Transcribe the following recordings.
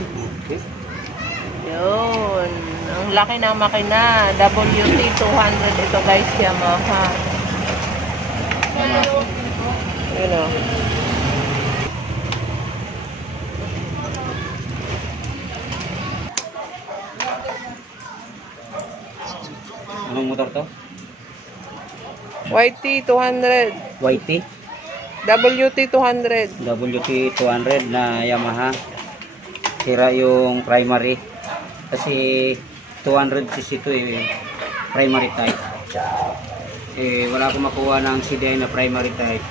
Okay. Yun. Ang laki ng makina. WT200 ito guys, Yamaha. Yun o. Anong motor to? YT200. YT? WT200. WT200 na Yamaha. Sira yung primary. Kasi 200cc ito primary type. Wala akong makuha ng CDI na primary type.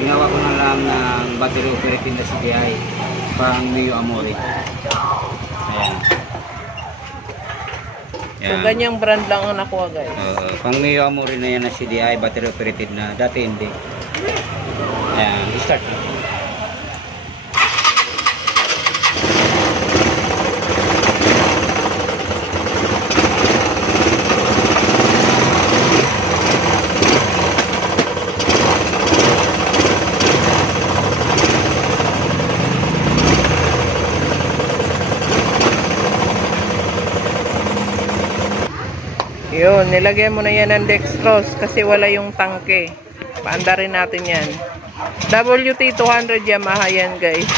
Ginawa ko na lang ng battery operated na CDI pang Mio Amore. Ayan. So, ganyang brand lang ang nakuha guys. Pang Mio Amore na yan na CDI, battery operated na. Dati hindi. Ayan, start. Yun, nilagay mo na yan ng dextrose kasi wala yung tangke. Paanda rin natin yan. WT200 Yamaha yan guys.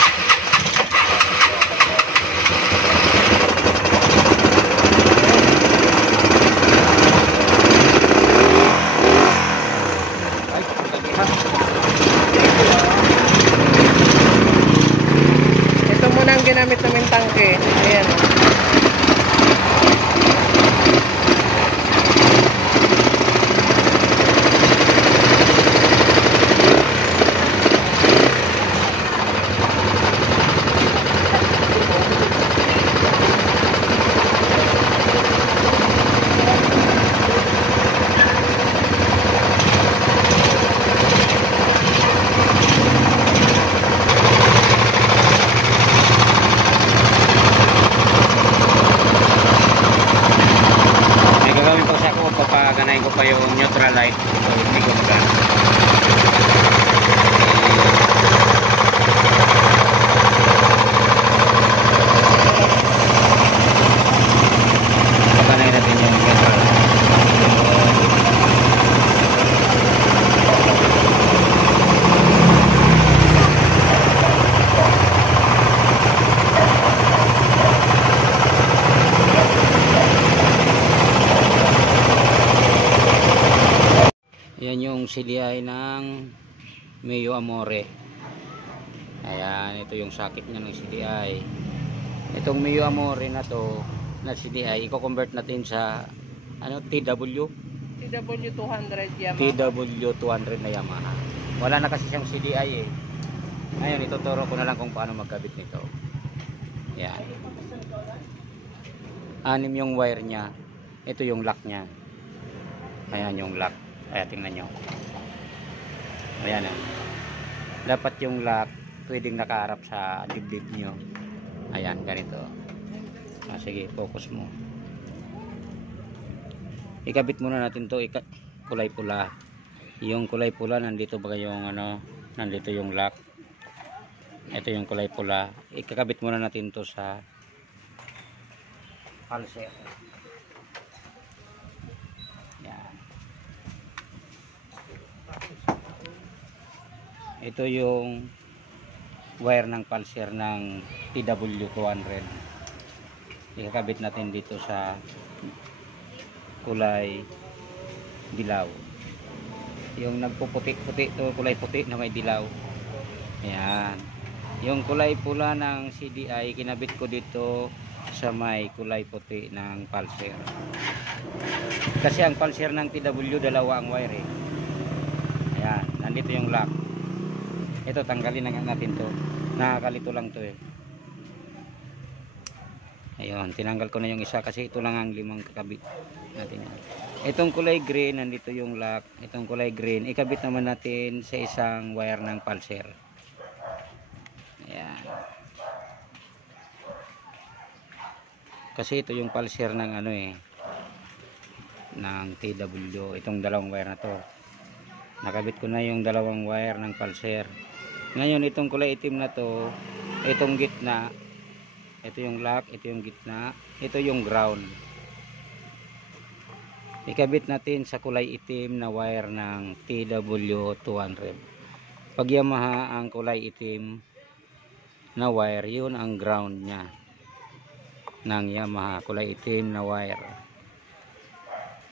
Ito muna ang ginamit namin tangke. Ayan. Papaganayin ko pa yung neutral light. So, hindi ko magana. Papaganayin natin yung neutral light. Yan yung CDI ng Mio Amore. Ayan, ito yung socket niya ng CDI. Itong Mio Amore na to, na CDI, i-convert natin sa ano, TW200 Yamaha. TW200 na Yamaha. Wala na kasi siyang CDI eh. Ngayon, ituturo ko na lang kung paano magkabit nito. Ayan. 6 yung wire niya. Ito yung lock niya. Ayan yung lock. Ayan, tingnan nyo. Ayan o. Dapat yung lock pwedeng nakaharap sa dibdib nyo. Ayan, ganito. Sige, focus mo. Ikabit muna natin to, kulay pula. Yung kulay pula, nandito ba yung ano, nandito yung lock. Ito yung kulay pula. Ikakabit muna natin to sa pulser. Ito yung wire ng pulser ng TW200. Ikakabit natin dito sa kulay dilaw. Yung nagpuputi-puti to, kulay puti na may dilaw. Ayan. Yung kulay pula ng CDI, kinabit ko dito sa may kulay puti ng pulser. Kasi ang pulser ng TW, dalawa ang wire eh. Ayan, nandito yung lock. Ito, tanggalin na natin to. Nakakalito lang to eh. Ayun, tinanggal ko na yung isa kasi ito lang ang 5 kakabit natin yan. Itong kulay green, nandito yung lock. Itong kulay green, ikabit naman natin sa isang wire ng pulser. Ayan. Kasi ito yung pulser ng ano eh, ng TW. Itong dalawang wire na to. Nakabit ko na yung dalawang wire ng pulser. Ngayon, itong kulay itim na to, Itong gitna, ito yung lock, ito yung gitna, ito yung ground. Ikabit natin sa kulay itim na wire ng TW200. Pag Yamaha ang kulay itim na wire, yun ang ground niya ng Yamaha, kulay itim na wire.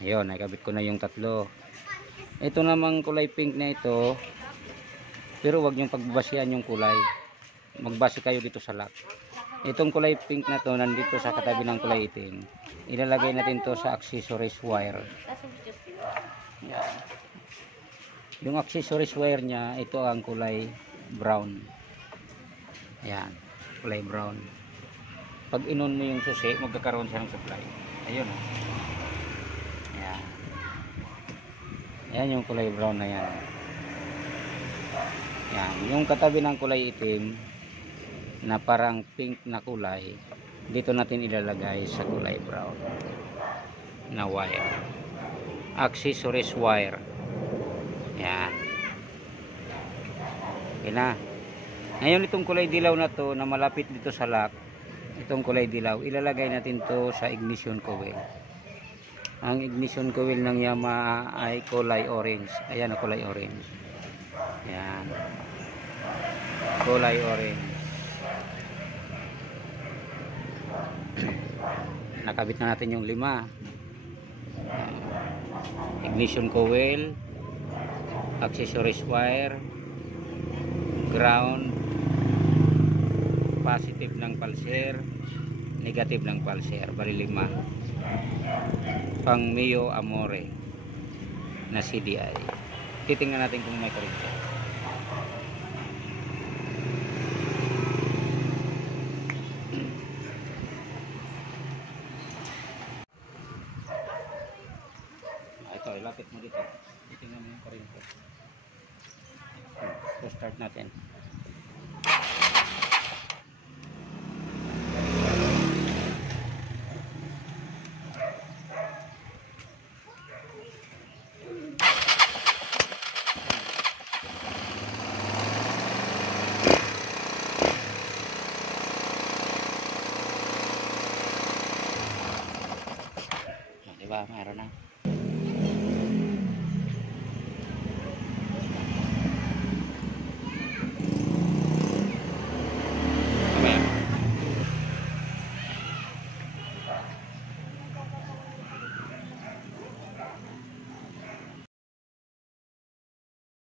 Ayun, nakabit ko na yung tatlo. Ito namang kulay pink na ito, pero wag niyong pagbabasihan yung kulay. Magbase kayo dito sa lock. Itong kulay pink na to nandito sa katabi ng kulay itim. Ilalagay natin to sa accessories wire. Yan. Yung accessories wire niya, ito ang kulay brown. Ayan, kulay brown. Pag inon mo yung susi, magkakaroon siya ng supply. Ayun. Ayan. Ayan yung kulay brown na yan. Ayan. Yung katabi ng kulay itim na parang pink na kulay, dito natin ilalagay sa kulay brown na wire. Accessories wire. Ayan. Okay na. Ngayon itong kulay dilaw na to na malapit dito sa lock, itong kulay dilaw, ilalagay natin to sa ignition coil. Ang ignition coil ng Yamaha ay kulay orange. Ayan ang kulay orange. Ayan. Kulay orange. Nakabit na natin yung 5. Ignition coil, accessories wire, ground, positive ng pulser, negative ng pulser, bali 5. Pang Mio Amore na CDI. Titingnan natin kung may kuryente. Ito, ilapit mo dito. Titingnan mo yung kuryente. So, start natin. Diba, mayroon na.